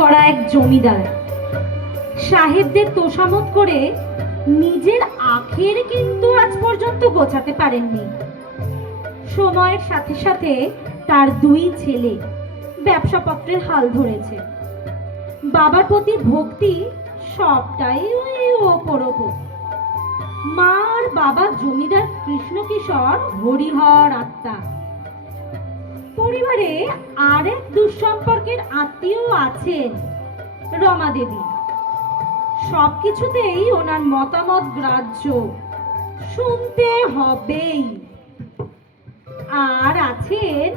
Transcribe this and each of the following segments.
করা এক জমিদার সাহেবদের তোষামত করে নিজের আখের কিন্তু আজ পর্যন্ত গোছাতে পারেননি। সময়ের সাথে সাথে তার দুই ছেলে ব্যবসাপত্রের হাল ধরেছে। বাবার প্রতি ভক্তি সবটাই ওই ওপর ওপর। মা আর বাবা জমিদার কৃষ্ণকিশোর হরিহর আত্মা। পরিবারে আরেক দুঃসম্পর্কের আত্মীয় আছেন রমা দেবী। সবকিছুতেই ওনার মতামত গ্রাহ্য, শুনতে হবেই। আর আছেন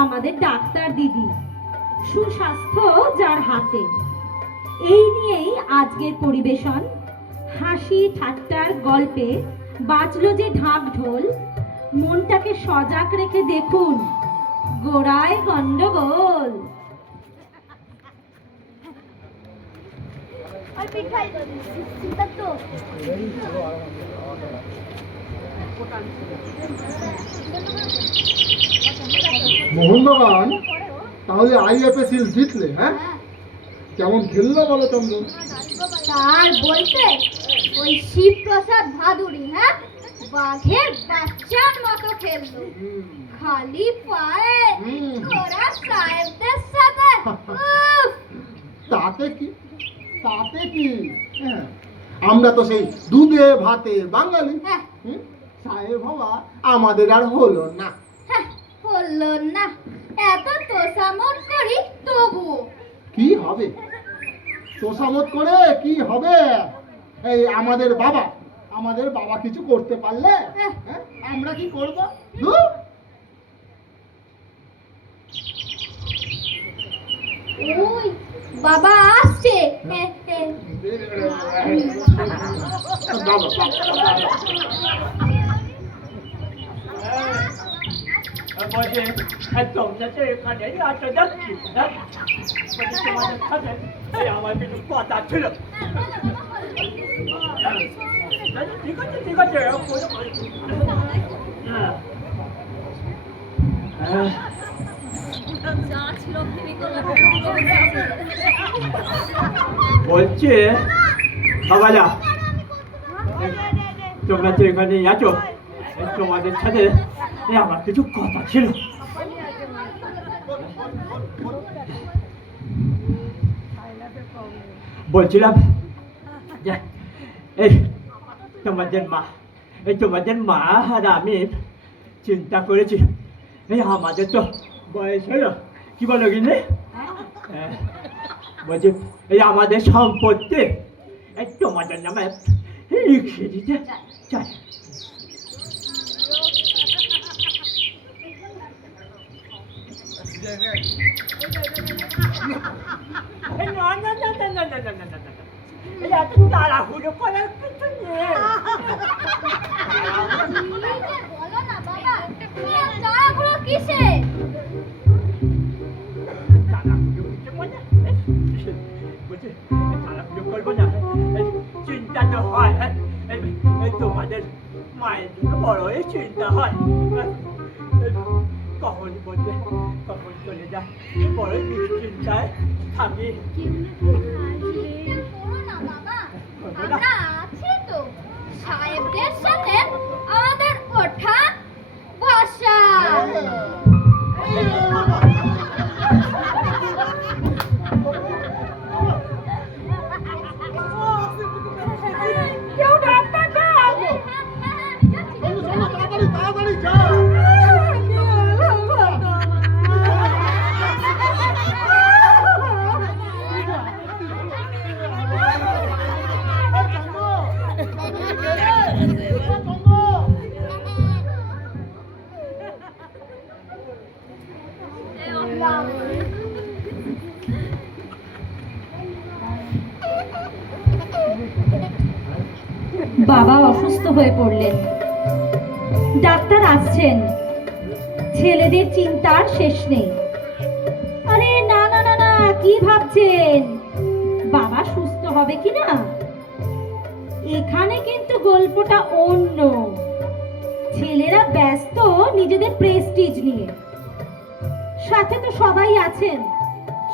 আমাদের ডাক্তার দিদি, সুস্বাস্থ্য যার হাতে। এই নিয়েই আজকের পরিবেশন। হাসি ঠাট্টার গল্পে বাজলো যে ঢাক ঢোল। মনটাকে সজাগ রেখে দেখুন, গোড়ায় গন্ডগোল। মোহনবাগান তাহলে আইএফএসিল জিতলে? হ্যাঁ, কেমন খেললো বলো তোমরা? তার বলতে ওই শিবপ্রসাদ ভাদুড়ি, হ্যাঁ, বাঘের বাচ্চার মতো খেললো, খালি পায়ে ওরা সাহেবদের সাথে। তাতে কি, তাতে কি? হ্যাঁ, আমরা তো সেই দুধে ভাতে বাঙালি। সাহেব হওয়া আমাদের আর হলো না। হলো না, এত তোষামত করি তবুও কি হবে? তোষামত করে কি হবে? এই আমাদের বাবা কিছু করতে পারলে আমরা কি করব? ওই বাবা আসছে। তোমরা তো এখানে আছো যাচ্ছি, তোমাদের সাথে আমার কিছু কথা ছিল। ঠিক আছে, ঠিক আছে। বলছে বাবালা, তোমরা তো এখানে আছো, তোমাদের সাথে আমার কিছু কথা ছিল। বলছিলাম যে এই তোমাদের মা আর আমি চিন্তা করেছি, এই আমাদের তো বয়স হলো, কি বলো কিনে, বলছি এই আমাদের সম্পত্তি তোমাদের নামে লিখিয়ে দিতে চাই। তাড়াহুড়ো করার কিছু নেই। বলো না বাবা, তাড়াহুড়ো কিসে? তাড়াহুড়ো করবো না, চিন্তা তো হয়। তোমাদের মায়ের জন্য বড়ই চিন্তা হয়, কখন বলতে কখন চলে যায়, বড়ই নিশ্চিন্তায় থাকি। আমরা আছি তো, সাহেবদের সাথে আমাদের ওঠা বসা। কেউ ডাক্তার ডাক। তাড়াতাড়ি যাও। বাবা অসুস্থ হয়ে পড়লেন। ডাক্তার আসছেন। ছেলেদের চিন্তার শেষ নেই। আরে না না না না, কি ভাবছেন? বাবা সুস্থ হবে কিনা? এখানে কিন্তু গল্পটা অন্য। ছেলেরা ব্যস্ত নিজেদের প্রেস্টিজ নিয়ে, সাথে তো সবাই আছেন।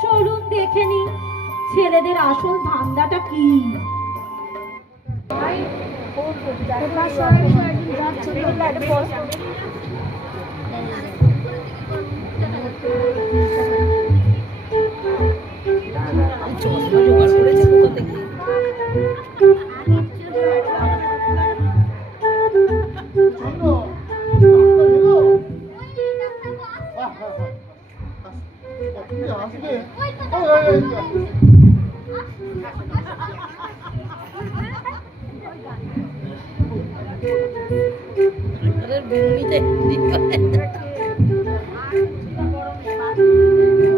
চলুন দেখে নি ছেলেদের আসল ধান্দাটা কি? চন্দ্র, ডাক্তার এলো? ওই ডাক্তার বাবু বাহ, বাহ, বাহ। তুমি আসবে? ওই তো ওই, ওই, ওই, ওই। ডাক্তারের বিনুনিতে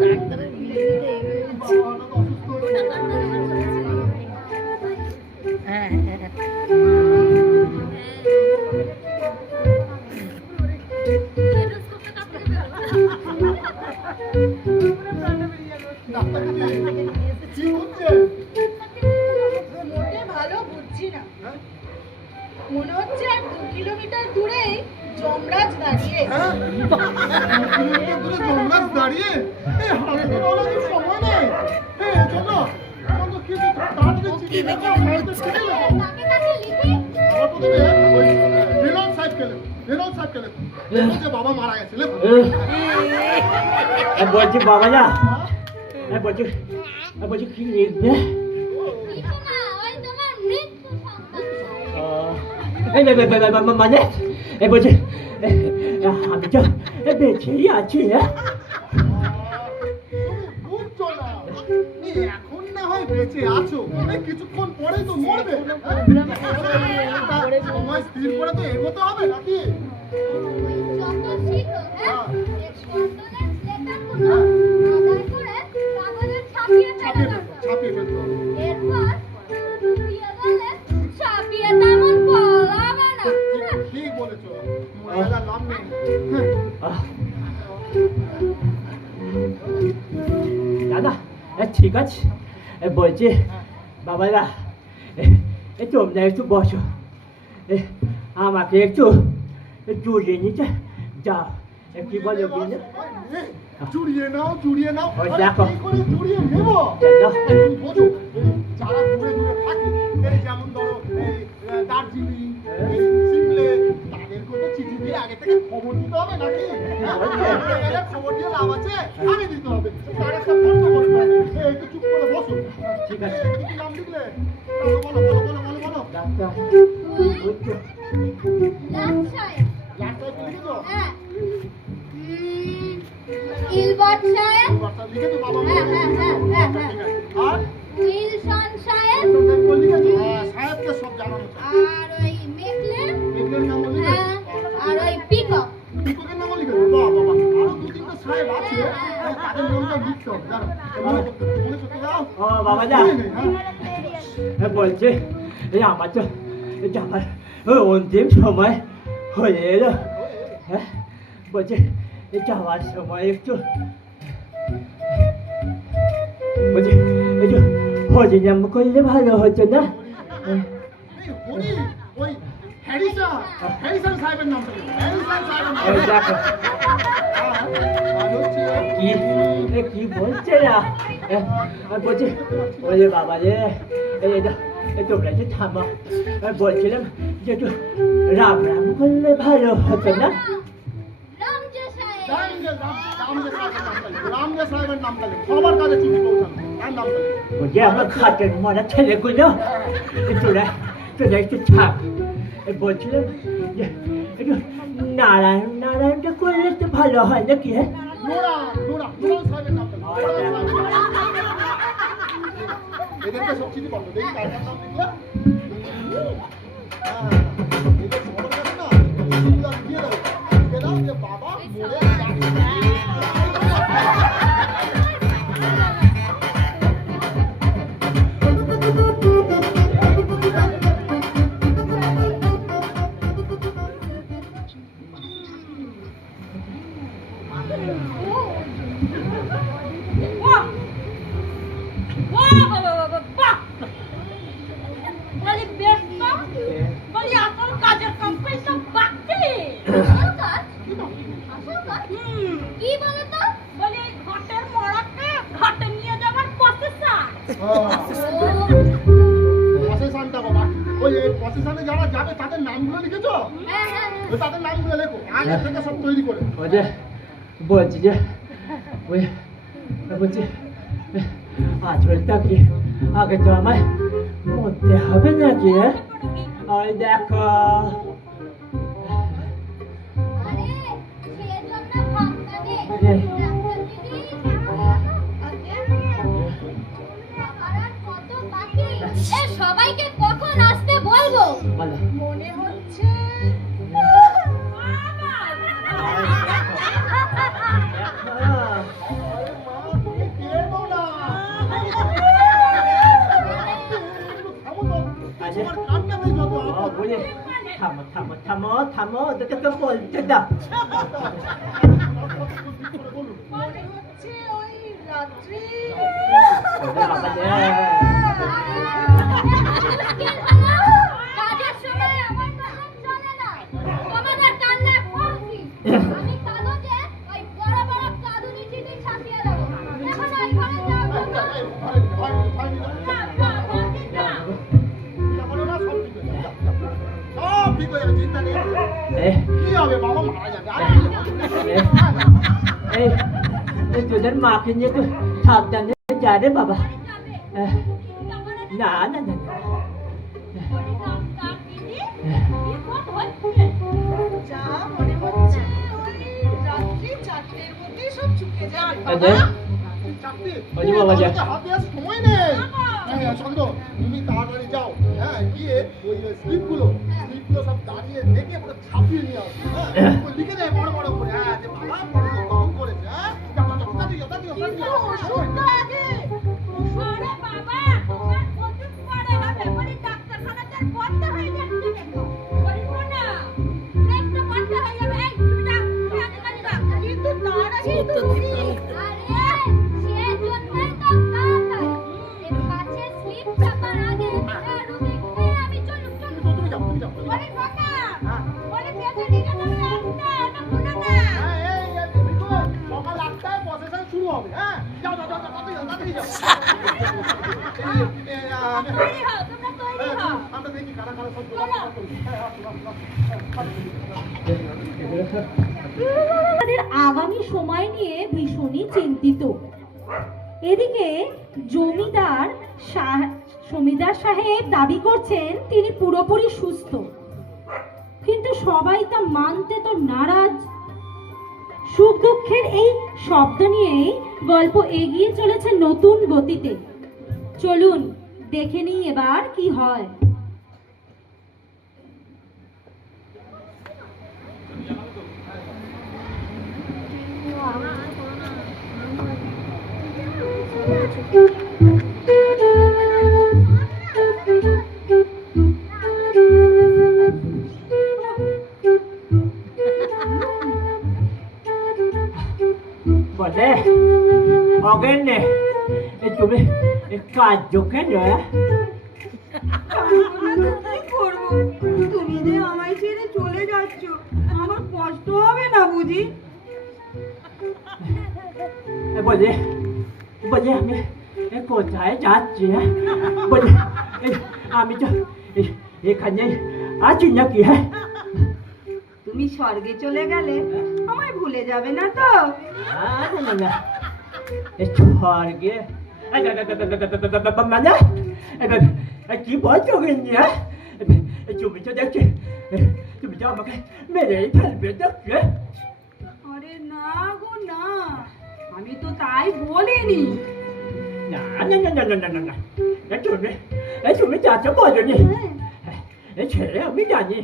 ডাক্তারের বিনুনিতে বাবা হঠাৎ অসুস্থ হয়ে গেল। হ্যাঁ হ্যাঁ ডাক্তার দিদি, কি হচ্ছে? মোটে ভালো বুঝছি না। হ্যাঁ? মনে হচ্ছে আর 2 কিলোমিটার দূরেই যমরাজ দাঁড়িয়ে। হ্যাঁ? কিলোমিটার দূরে জমরাজ দাঁড়িয়ে? এই হাতে তো বলার সময় নেই। এই, চলো, চলো, কি হচ্ছে? তাড়াতাড়ি চিঠি লেখো, ফাইলটা চিঠি লেখো। কাকে কাকে লিখি? আবার প্রথমে ওই রেনল্ড সাহেবকে লেখো, রেনল্ড সাহেবকে লেখো। লেখো যে বাবা মারা গেছে, লেখো। বলছি বাবা যা বলছি কি লিখবে? কিছু না, ওই তোমার মৃত্যু সংবাদ। মানে বলছি আমি তো বেঁচেই আছি। হ্যাঁ তুমি বুঝছো না, এই এখন না হয় বেঁচে আছো, এই কিছুক্ষণ পরেই তো মরবে। হ্যাঁ? সময় স্থির করে তো এগোতে হবে নাকি? ওই যত শীঘ্র, হ্যাঁ, হ্যাঁ। এই কন্ডোলেন্স লেটারগুলো আদায় করে কাগজে ছাপিয়ে ছাপিয়ে ফেলা ফেলতো, দরকার। ছাপিয়ে ফেলতো। এরপর ফুরিয়ে গেলে ছাপিয়ে তেমন পলাবে না। ঠিক বলেছো, মরে গেলে আর লাভ নেই। হ্যাঁ। দাদা ঠিক আছে বলছি বাবারা তোমরা একটু বসো, আমাকে একটু জুড়িয়ে নিতে যাও। কি বলো বিনু? এই, জুড়িয়ে নাও, জুড়িয়ে নাও। ওই আরে, দেখো। কি করে জুড়িয়ে নেবো? দেখো। তুমি বোঝো, এই যারা দূরে দূরে থাকে, এই যেমন ধরো এই দার্জিলিং, এই সিমলে, তাদেরকে তো চিঠি দিয়ে আগে থেকে খবর দিতে হবে নাকি? গেলে খবর দিয়ে লাভ আছে, আগে দিতে হবে। তার একটা ফোন করতে হবে। এই, একটু চুপ করে বসো। ঠিক আছে। এই, কি নাম লিখলে? বলো, বলো, বলো, বলো, বলো, বলো। ডাক্তার লাট সাহেব, লাস্টটায় কি লিখেছো? হ্যাঁ, ইলবার্ট সাহেব, বাচ্চা লিখেছো বাবা? হ্যাঁ, হ্যাঁ, হ্যাঁ, হ্যাঁ, হ্যাঁ। ঠিক আছে। আর উইলসন সাহেব, সাহেবকে লিখেছো? হ্যাঁ, সাহেবকে সব জানানো আছে। আর ওই মেকলেন, এদের নামও লিখেছো? হ্যাঁ, আর ওই পিকক। দীপকের নামও লিখেছো? বাহ, বাহ, বাহ। আরো 2-3টা সাহেব আছে, তাদের নামটা লিখতে হবে, জানো? মনে করতে দাও। ও বাবা যা মনে নেই, হ্যাঁ। বলছে এই আমার তো যাবার অন্তিম সময় হয়ে এলো। হ্যাঁ বলছে যাওয়ার সময় একটু বলছে একটু হরিনাম করলে ভালো হতো না? এই হরি, ওই হ্যারিসন সাহেবের নামটা লিখো। হ্যারিসন সাহেবের নাম। ওই দেখো আর হচ্ছে কি বলছে না? বলছে ওরে বাবা রে তোমরা যে থামো, বলছিলাম যে একটু রাম রাম করলে ভালো হতো না? রামজে সাহেব, রামজে সাহেবের নামটা লিখো। সবার কাছে চিঠি পৌঁছানো, আর নামটা লিখো। বলছে আমার খাটের মরা ছেলেগুলো তোরা একটু থাক। বলছিলাম যে একটু নারায়ণ নারায়ণটা করলে তো ভালো হয় নাকি? হ্যাঁ নোরা সাহেবের নামটা লিখো। নোরা সাহেবের নাম। এদেরকে সব চিঠি পাবো, দেখি কার কার নাম লিখলে। হ্যাঁ, এদের সবার কাছে না চিঠিগুলো দিয়ে দাও। লিখে দাও যে বাবা মরে গেছে। বলি বেশ তো, বলি আসল কাজের কাম্পাই সব বাকি। আসল কাজ? আসল কাজ? কি বলো তো? বলি ঘাটের মরাকে ঘাটে নিয়ে যাবার প্রসেসর। প্রসেশনটা বাবা, ওই প্রসেশনে যারা যাবে তাদের নামগুলো লিখেছো? হ্যাঁ হ্যাঁ ওই তাদের নামগুলো লেখো আগে থেকে সব তৈরি করে। ওই যে বলছি যে ওই বলছি আঁচলটা কি আগে তো আমায় মরতে হবে নাকি? ওই দেখো আরে সেজন্য ভাবনা নেই ডাক্তার দিদি আর কত বাকি এ সবাইকে কখন আসতে বলবো বলো মনে হচ্ছে বলে থামো থামো থামো থামো তোকে বলতে দাও মনে হচ্ছে ওই রাত্রি কাজের সময় আমার কাজ চলে না তোমাদের কান্না পড়ছি আমি কাগজে ওই বড় বড় কাঁদুনি চিঠি ছাপিয়ে দেবো এখন ওই ঘরে যাও সব ঠিক হয়ে যাবে, চিন্তা নেই। কি হবে বাবা, মারা যাবে আর কি হবে? এই তোদের মাকে নিয়ে তো সাবধানে যা রে বাবা। না না না যা মনে হচ্ছে ওই রাত্রি 4টের মধ্যেই সব চুকে যাবে চাকরি? ওই যে বাবা যা। আমাদের হাতে আর সময় নেই। হ্যাঁ, চন্দ্র, তুমি তাড়াতাড়ি যাও, হ্যাঁ, গিয়ে ওই স্লিপগুলো সব দাঁড়িয়ে দেখে পুরো ছাপিয়ে নিয়ে আসো, হ্যাঁ, ওই লিখে দেয় বড় বড় করে, হ্যাঁ, যে বাবা বড় কম করেছে, হ্যাঁ, যাও, যাও, যাও, তাড়াতাড়ি যাও, তাড়াতাড়ি যাও, কিন্তু তাড়াতাড়ি যাও। ওষুধটা আগে আরে বাবা তোমার ওষুধ পরে হবে বলি ডাক্তারখানাতে বন্ধ হয়ে যাচ্ছে দেখো বলবো না প্লেটটা বন্ধ হয়ে যাবে এই তুমি যাও তুমি আগে কাজে যাও কিন্তু তার আগে তো তুমি আরে সে জন্যই তো তাড়াতাড়ি এর কাছে স্লিপ ছাপার আগে রুগীকে আমি চলুন চলুন তুমি যাও, তুমি যাও, তুমি যাও। বলি কথা হ্যাঁ। বলি পেটে দিকে যাবে একটা এটা ভুলো না হ্যাঁ, এই বিপুল, সকাল 8টায় procession শুরু হবে, হ্যাঁ, যাও, যাও, যাও, যাও, তাড়াতাড়ি যাও, তাড়াতাড়ি যাও। তৈরি হও তোমরা তৈরি হও আমরা দেখি কারা কারা সব জোগাড় করি। হ্যাঁ, তাদের আগামী সময় নিয়ে ভীষণই চিন্তিত। এদিকে জমিদার সাহেব দাবি করছেন তিনি পুরোপুরি সুস্থ, কিন্তু সবাই তা মানতে তো নারাজ। সুখ দুঃখের এই শব্দ নিয়েই গল্প এগিয়ে চলেছে নতুন গতিতে। চলুন দেখে নিই এবার কি হয়। বলে অগেনে তুমি কাজ কেন? কি করবো তুমি যে আমায় ছেড়ে চলে যাচ্ছ আমার কষ্ট হবে না বুঝি বলে বলে আমি কোথায় যাচ্ছি? বলে আমি তো এখানে আছি নাকি? হ্যাঁ তুমি স্বর্গে চলে গেলে আমায় ভুলে যাবে না তো না না না স্বর্গে মানে কি বলছো কিন্তু? তুমি তো দেখছি তুমি তো আমাকে মেরেই ফেলবে দেখছে। আরে না গো না আমি তো তাই বলিনি না না না না না না না তুমি যাচ্ছ বলনি ছেড়ে আমি জানি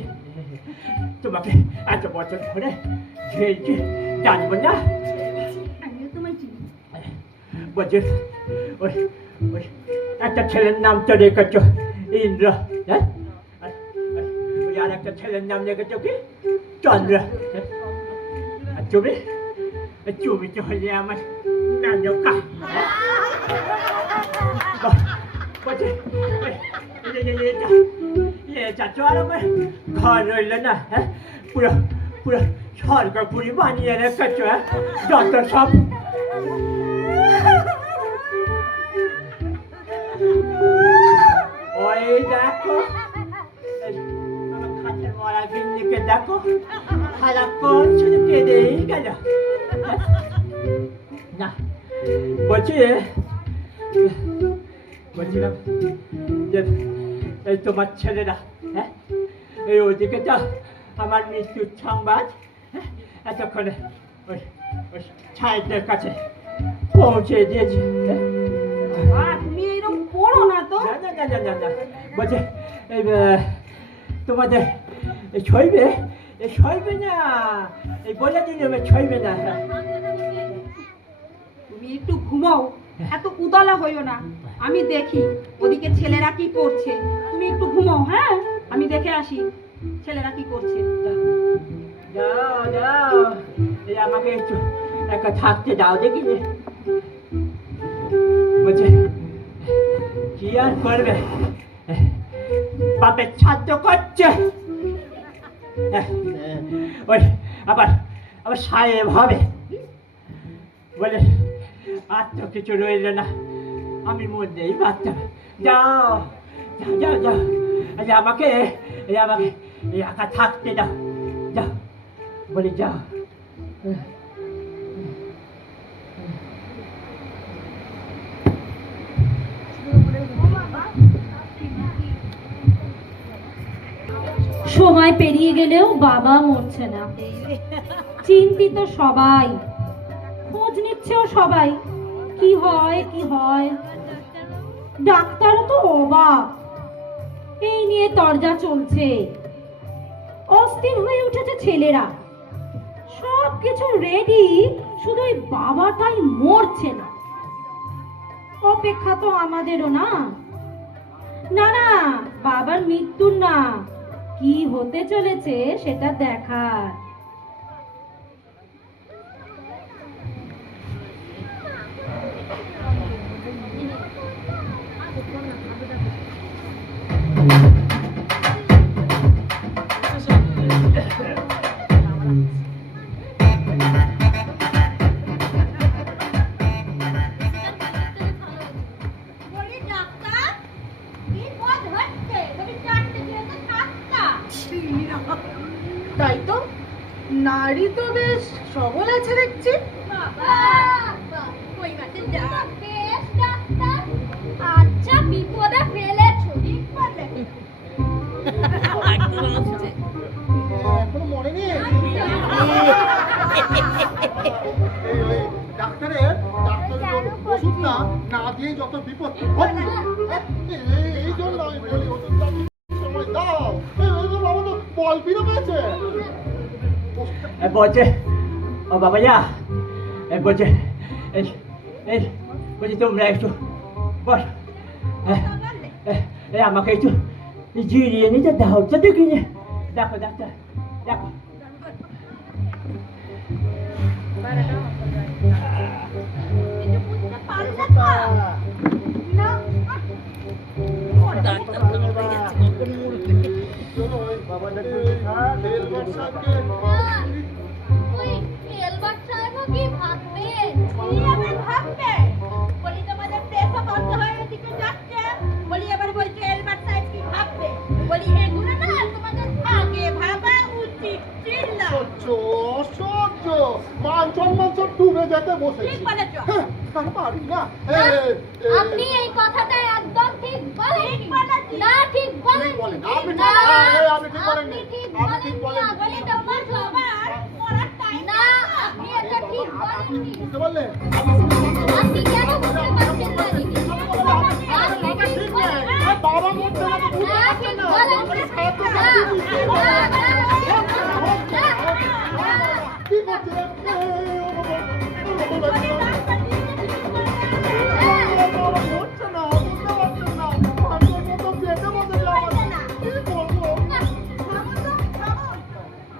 তোমাকে এত বছর ধরে ঝেলছি জানবো না। আমিও তোমায় চিনি বলছি ওই ওই একটা ছেলের নাম তো রেখেছ ইন্দ্র, হ্যাঁ ওই আর একটা ছেলের নাম রেখেছ কি চন্দ্র। আর তুমি তুমি তো হলে আমার নানকা। বলছি এটা তো আর আমার ঘর রইল না, হ্যাঁ পুরো পুরো সরকারপুরি বানিয়ে রেখেছ, হ্যাঁ যত সব এই দেখো এই আমার খাটের মরা গিন্নিকে দেখো সারাক্ষণ শুধু কেঁদেই গেল। না বলছিলাম যে এই তোমার ছেলেরা, হ্যাঁ, এই ওদিকে তো আমার মৃত্যুর সংবাদ এতক্ষণে ওই ওই ছাইদের কাছে পৌঁছে দিয়েছে। তুমি এরকম পড়ো না তো। না বলছে এই তোমাদের ছইবে ছইবে না, এই বলে দিন ছইবে না। তুমি একটু ঘুমাও, এত উতলা হইও না। আমি দেখি ওদিকে ছেলেরা কি করছে। তুমি একটু ঘুমাও, হ্যাঁ, আমি দেখে আসি ছেলেরা কি করছে। যাও এই আমাকে একটু একা থাকতে দাও দেখি। বলছে কি আর করবে, বাপের ছাত্র করছে। ওই আবার সাহেব হবে বলে আর তো কিছু রইল না, আমি মরতেই পারতাম। যাও যাও যাও যাও, আমাকে একা থাকতে দাও, যাও বলি যাও। সময় পেরিয়ে গেলেও বাবা মরছে না। চিন্তিত সবাই, খোঁজ নিচ্ছেও সবাই, কি হয় কি হয়। ডাক্তারও তো অবাক, এই নিয়ে তরজা চলছে। অস্থির হয়ে উঠেছে ছেলেরা, সব কিছু রেডি, শুধু ওই বাবাটাই মরছে না। অপেক্ষা তো আমাদেরও না। না না, বাবার মৃত্যুর না, কি হতে চলেছে সেটা দেখার। বলি ডাক্তার কি পথ হচ্ছে? বলি 4টে ছেলে তো 7টা। তাই তো, নারী তো বেশ সবল আছে দেখছি। বাবা কই মাতে ডাক বেশ ডাক্তার। আচ্ছা বিপদে ফেলেছো, ঠিক বললে। এখনো মনে নেই। ওই ডাক্তারের ওষুধটা না দিয়ে যত বিপদ ঘটবে, এই জন্য আমি বলি ওষুধটা সময় দাও। বাবা তো বল ফিরে পেয়েছে। বলছে ও বাবা যা, বলছে এই বলছি তোমরা একটু বস, আমাকে একটু জিরিয়ে নিতে দাও তো দেখি। দেখো ডাক্তার দেখো, ওই এলবার্ট সাহেবও কি ভাববেন? কি আবার ভাববে? বলি তোমাদের প্রেসও বন্ধ হয়ে ওদিকে যাচ্ছে। বলি এবার বলছে এলবার্ট সাহেব কি ভাববে? বলি এগুলো না তোমাদের আগে ভাবা উচিত ছিল। সহ্য মান সম্মান সব ডুবে যেতে বসেছি। ঠিক বলেছ। পারি না। আপনি এই কথাটা একদম ঠিক বলেন না, ঠিক বলেন আপনি না, আপনি ঠিক বলেন আপনি ঠিক বলেন না। বলি তোমার সবার পড়ার টাইম না, আপনি এটা ঠিক বলেননি। বুঝতে পারলেন? আপনি কেন বুঝতে পারছেন না দিদি? আপনি ঠিক বলেন না। বাবা মরতে না তো বুঝতে না, পারছেন ঠিক না। বলেন আপনি না। সাহায্য না, কি করছেন? হচ্ছে না, বুঝতে পারছেন না। আপনার মতো পেটে বসে যাবেন। কি করবো?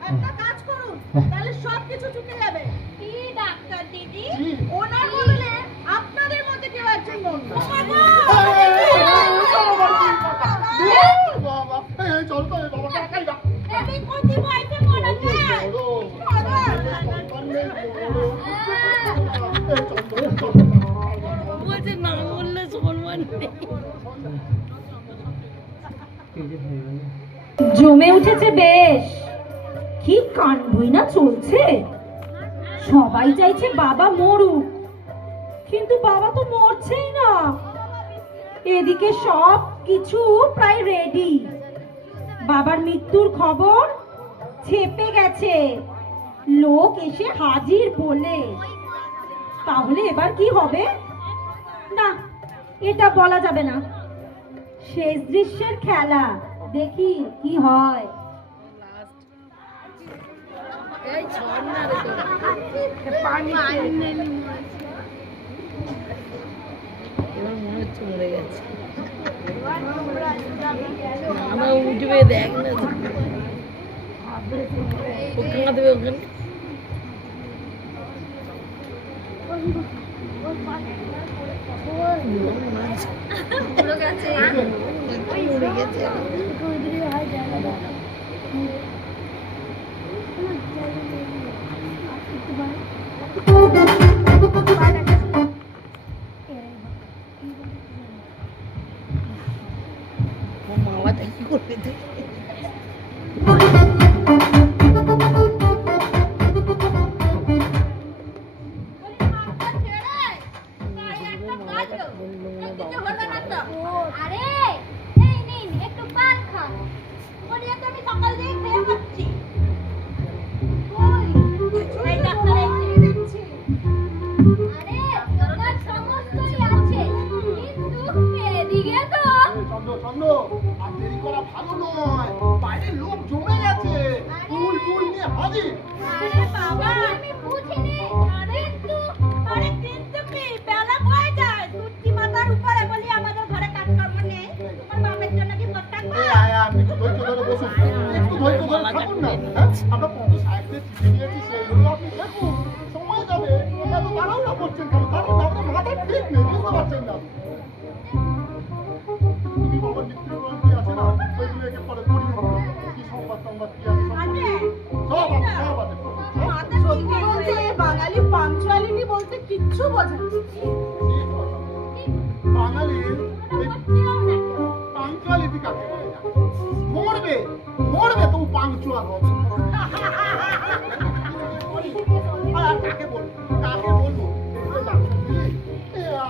একটা কাজ করুন, তাহলে সবকিছু চুকে যাবে। কি ডাক্তার দিদি? জি। ওনার বদলে আপনাদের মধ্যে কেউ একজন মরুন। বাবা, এই চল তো, এই বাবাকে একাই ডাক। এমনি কতি বয়সে মরে যায়? বলছে না বললে সম্মান নেই। জমে উঠেছে বেশ, কি কাণ্ডই না চলছে। সবাই চাইছে বাবা মরুক, কিন্তু বাবা তো মরছেই না। এদিকে সব কিছু প্রায় রেডি, বাবার মৃত্যুর খবর ছেপে গেছে, লোক এসে হাজির বলে। তাহলে এবার কি হবে? না, এটা বলা যাবে না। শেষ দৃশ্যের খেলা, দেখি কি হয়। এই ছড় না রে তোরা। পানি নেই এবার মনে হচ্ছে মরে গেছে। না উঠবে দেখ না ও কাঁদবে ওখানে। মরে গেছে মামাটা কি করবে আরে এই নিন একটু পান খান। বলিয়া তো আমি সকাল থেকে খেয়ে খাচ্ছি। এই ডাক্তার এসেছে। আরে আমার সমস্তই আছে, কিন্তু এদিকে তো চন্দ্র চন্দ্র, আর দেরি করা ভালো নয়, বাইরে লোক জমে গেছে, ফুল ফুল নিয়ে হাজির। আরে বাবা আমি বুঝিনি। কিন্তু কি বেলা হয়ে যায়, সূর্যি মাথার উপরে বলি আমাদের ঘরে কাজকর্ম নেই। তোমার বাপের জন্য কি করতে এই আয় আয়, আপনি একটু ধৈর্য ধরে বসুন, একটু ধৈর্য ধরে থাকুন না। হ্যাঁ, আমরা পঞ্চায়েতে চিঠি দিয়েছি, সেইগুলো আপনি দেখুন, সময় যাবে। এত তাড়াহুড়া করছেন কেন? কারণ আপনার মাথায় ঠিক নেই, বুঝতে পারছেন না। তুমি বাবার মৃত্যুর কি আছে না, ওইগুলো একে পরে পড়ি হবে। কি সংবাদ সংবাদ কি আছে সব আছে, সব আছে, সব আছে। সত্যি বলতে বাঙালি পাঞ্চুয়ালিটি বলতে কিচ্ছু বোঝে না। বাঙালির পাংচুয়ালিটি কাকে বলে? মরবে মরবে তবু পাংচুয়াল হবে। আর কাকে বলবো কাকে বলবো?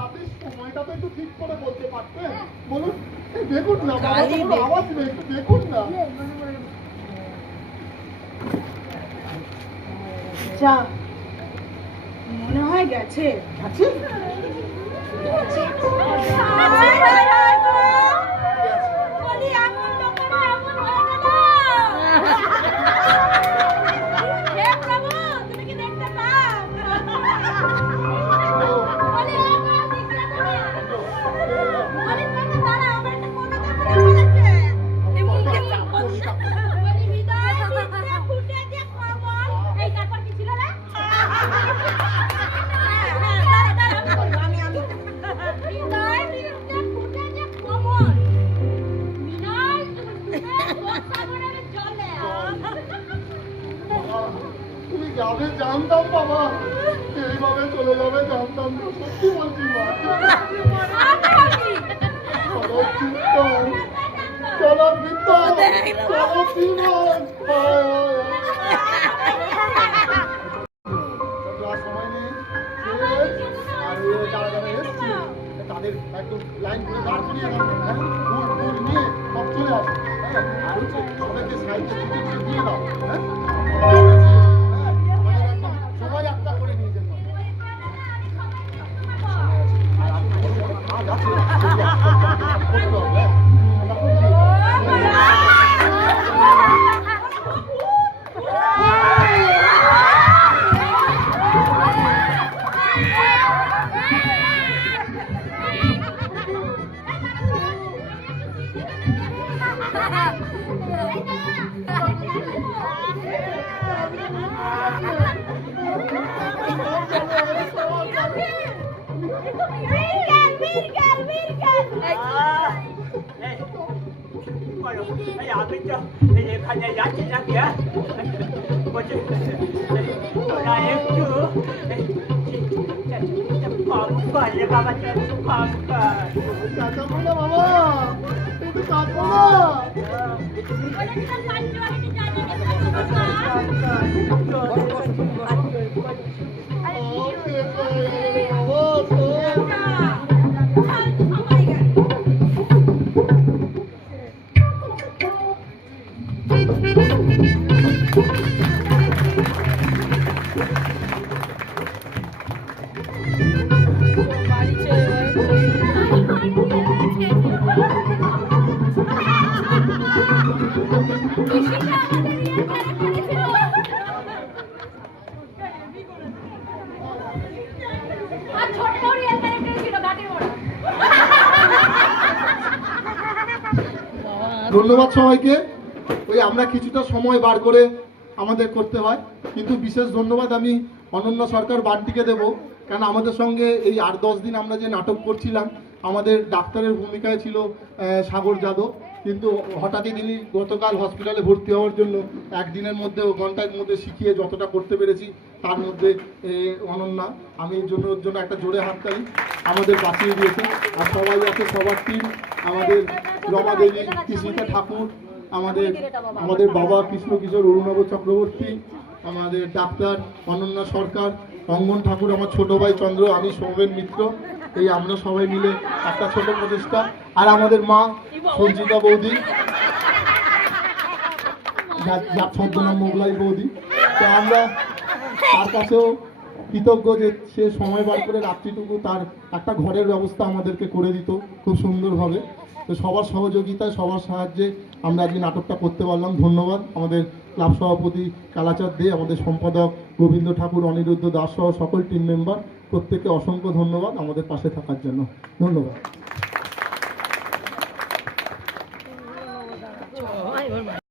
আপনি সময়টা তো একটু ঠিক করে বলতে পারতেন। বলুন, দেখুন না, বাবা তো কোনো আওয়াজ নেই, একটু দেখুন না। যা মনে হয় গেছে। আছে? বলি এমন লোকেরা এমন হয়ে গেল। হে প্রভু, তুমি কি দেখতে পাও? বলি আমার দিকটা তুমি। বলি তুমি দাঁড়াও, আমার একটা কথা তো মনে পড়েছে। বলি হৃদয় দিকটা ফুটে যে খবর। এই তারপর কি ছিল রে? হৃদয় দিকটা ফুটে যে খবর। বিনয় সাগরের জলে। তুমি যাবে জানতাম বাবা, এইভাবে চলে যাবে জানতাম না। সত্যি বলছি মা। চলো কীর্তন, চলো কীর্তন, চলো জীবন। আর সময় নেই, শেষ। আর যারা যারা এসছে তাদের একদম লাইন করে দাঁড় করিয়ে দাও। হ্যাঁ, ফুল ফুল নিয়ে সব চলে আসে। হ্যাঁ, আর হচ্ছে সবাইকে সাইডে ছুটি দিয়ে দাও। হ্যাঁ, আমাদের একদম শোভাযাত্রা করে নিয়ে যেতে হবে। আর আপনার কাজ আছে, করতে হবে। আমরা করতে হবে। আমি তো এখানে যাচ্ছি না কি? বলছি তোরা একটু কম করে বাবা, কম কর। চাচা বলে বাবা, একটু বলেছিলাম পাঞ্চবাড়িতে যা ধন্যবাদ সবাইকে। ওই আমরা কিছুটা সময় বার করে আমাদের করতে হয়, কিন্তু বিশেষ ধন্যবাদ আমি অনন্য সরকার বান্টিকে দেব, কারণ আমাদের সঙ্গে এই 8-10 দিন আমরা যে নাটক করছিলাম, আমাদের ডাক্তারের ভূমিকায় ছিল সাগর যাদব, কিন্তু হঠাৎই তিনি গতকাল হসপিটালে ভর্তি হওয়ার জন্য একদিনের মধ্যে ও ঘন্টার মধ্যে শিখিয়ে যতটা করতে পেরেছি তার মধ্যে অনন্যা, আমি এর জন্য ওর জন্য একটা জোরে হাততালি আমাদের বাঁচিয়ে দিয়েছে। আর সবাই আছে, সবার টিম, আমাদের রমা দেবী, কৃষ্ণিকা ঠাকুর, আমাদের বাবা কৃষ্ণ কিশোর অরুণাভ চক্রবর্তী, আমাদের ডাক্তার অনন্যা সরকার, অঙ্গন ঠাকুর, আমার ছোট ভাই চন্দ্র, আমি সৌমেন মিত্র, এই আমরা সবাই মিলে একটা ছোট প্রচেষ্টা। আর আমাদের মা সঞ্জিতা বৌদি, যার ছদ্মনাম মোগলাই বৌদি, তো আমরা তার কাছেও কৃতজ্ঞ যে সে সময় বার করে রাত্রিটুকু তার একটা ঘরের ব্যবস্থা আমাদেরকে করে দিত খুব সুন্দরভাবে। তো সবার সহযোগিতায়, সবার সাহায্যে আমরা আজকে নাটকটা করতে পারলাম। ধন্যবাদ আমাদের ক্লাব সভাপতি কালাচাঁদ দে, আমাদের সম্পাদক গোবিন্দ ঠাকুর, অনিরুদ্ধ দাস সহ সকল টিম মেম্বার, প্রত্যেককে অসংখ্য ধন্যবাদ আমাদের পাশে থাকার জন্য। ধন্যবাদ।